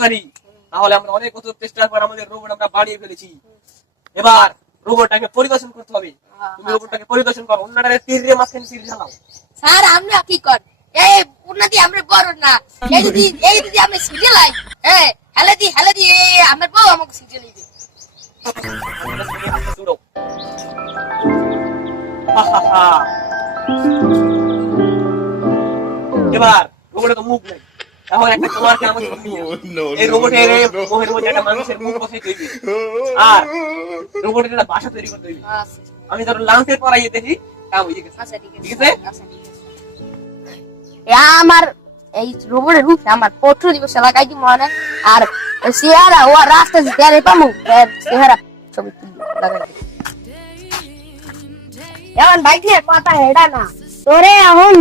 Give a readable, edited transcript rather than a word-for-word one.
দরকারি, তাহলে আমরা অনেক বছর চেষ্টা করে আমাদের রোবট আমরা বাড়িয়ে ফেলেছি। এবার রোবটটাকে পরিদর্শন করতে হবে। তুমি রোবটটাকে পরিদর্শন করো, অন্যটারে তীর দিয়ে মাঝখানে তীর ঢালাও। স্যার আমরা কি কর এই উন্নতি আমরা বড় না, এই যদি আমরা সিজে লাই হেলে দি আমার বউ আমাকে সিজে নিবে। এবার রোবটে তো মুখ নেই, তাহলে একটা তোমারকে আমাকে এই রোবটের মুখের মধ্যে একটা মানুষের মুখ বসাই তৈরি, আর রোবটের একটা বাসা তৈরি করতে হইবে। আমি ধরো লাঞ্চের পরাইয়ে দেখি কাম হয়ে গেছে। আচ্ছা ঠিক আছে, ঠিক আছে। আচ্ছা ঠিক আছে। আমার এই রোবটের রূপ আমার 15 দিবস লাগাই দি মনে, আর সিয়ারা ও রাস্তা দিয়ে পামু সিয়ারা ছবি লাগাই দি। এখন বাইক নিয়ে কথা হেডা না তোরে এখন